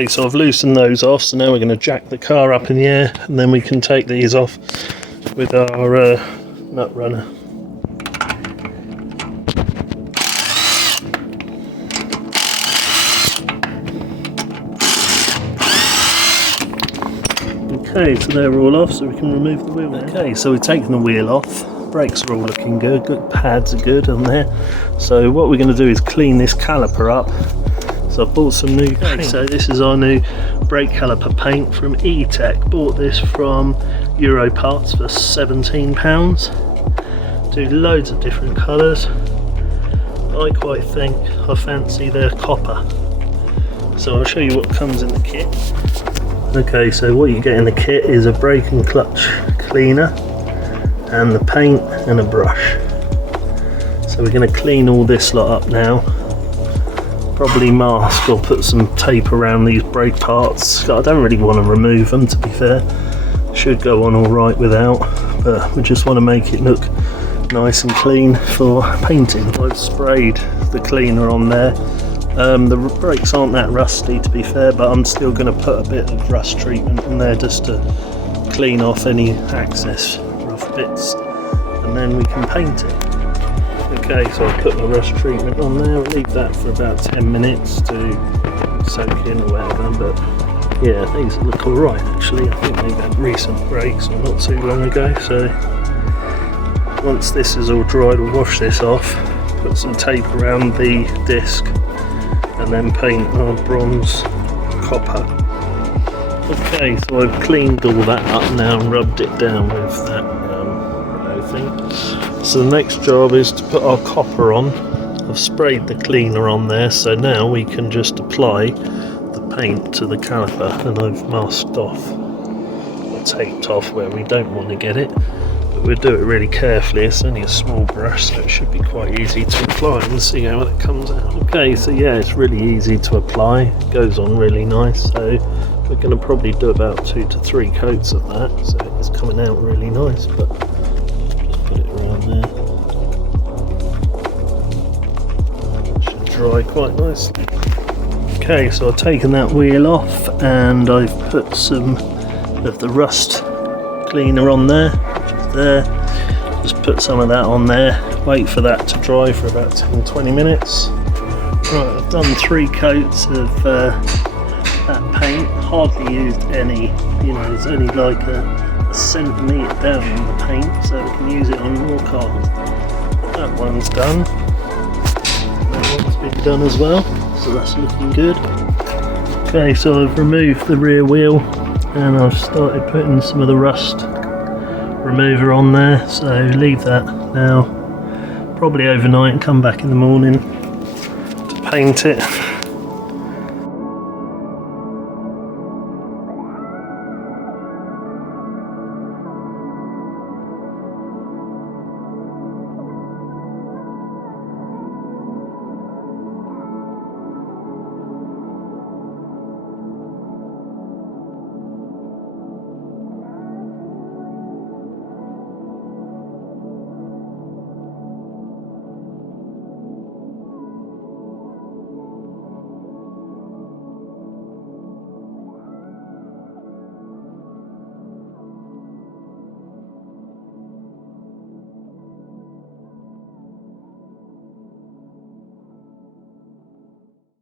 Okay, so I've loosened those off, so now we're going to jack the car up in the air and then we can take these off with our nut runner. Okay, so they're all off, so we can remove the wheel now. Okay, so we've taken the wheel off. Brakes are all looking good, pads are good on there. So what we're going to do is clean this caliper up. So I bought some new paint. So this is our new brake caliper paint from E-Tech. Bought this from Euro Parts for £17. Do loads of different colours. I quite think I fancy the copper. So I'll show you what comes in the kit. Okay, so what you get in the kit is a brake and clutch cleaner and the paint and a brush. So we're going to clean all this lot up now. Probably mask or put some tape around these brake parts. I don't really want to remove them, to be fair. Should go on alright without, but we just want to make it look nice and clean for painting. I've sprayed the cleaner on there. The brakes aren't that rusty, to be fair, but I'm still going to put a bit of rust treatment on there just to clean off any excess rough bits, and then we can paint it. Okay, so I'll put my rust treatment on there. I'll leave that for about 10 minutes to soak in or whatever, but yeah, these look alright actually. I think they've had recent brakes or not too long ago, so once this is all dried, we'll wash this off, put some tape around the disc, and then paint our bronze copper. Okay, so I've cleaned all that up now and rubbed it down with that thing. So the next job is to put our copper on. I've sprayed the cleaner on there, so now we can just apply the paint to the caliper, and I've masked off or taped off where we don't want to get it. But we'll do it really carefully. It's only a small brush, so it should be quite easy to apply. We'll see how it comes out. Okay, so yeah, it's really easy to apply. It goes on really nice, so we're going to probably do about 2 to 3 coats of that, so it's coming out really nice. But just put it around there. It should dry quite nicely. Okay, so I've taken that wheel off and I've put some of the rust cleaner on there. There, just put some of that on there, wait for that to dry for about 10-20 minutes. Right, I've done 3 coats of that paint, hardly used any, you know, it's only like a centimetre down on the paint, so we can use it on more cars. That one's done, that one's been done as well, so that's looking good. Okay, so I've removed the rear wheel and I've started putting some of the rust remover on there, so leave that now probably overnight and come back in the morning to paint it.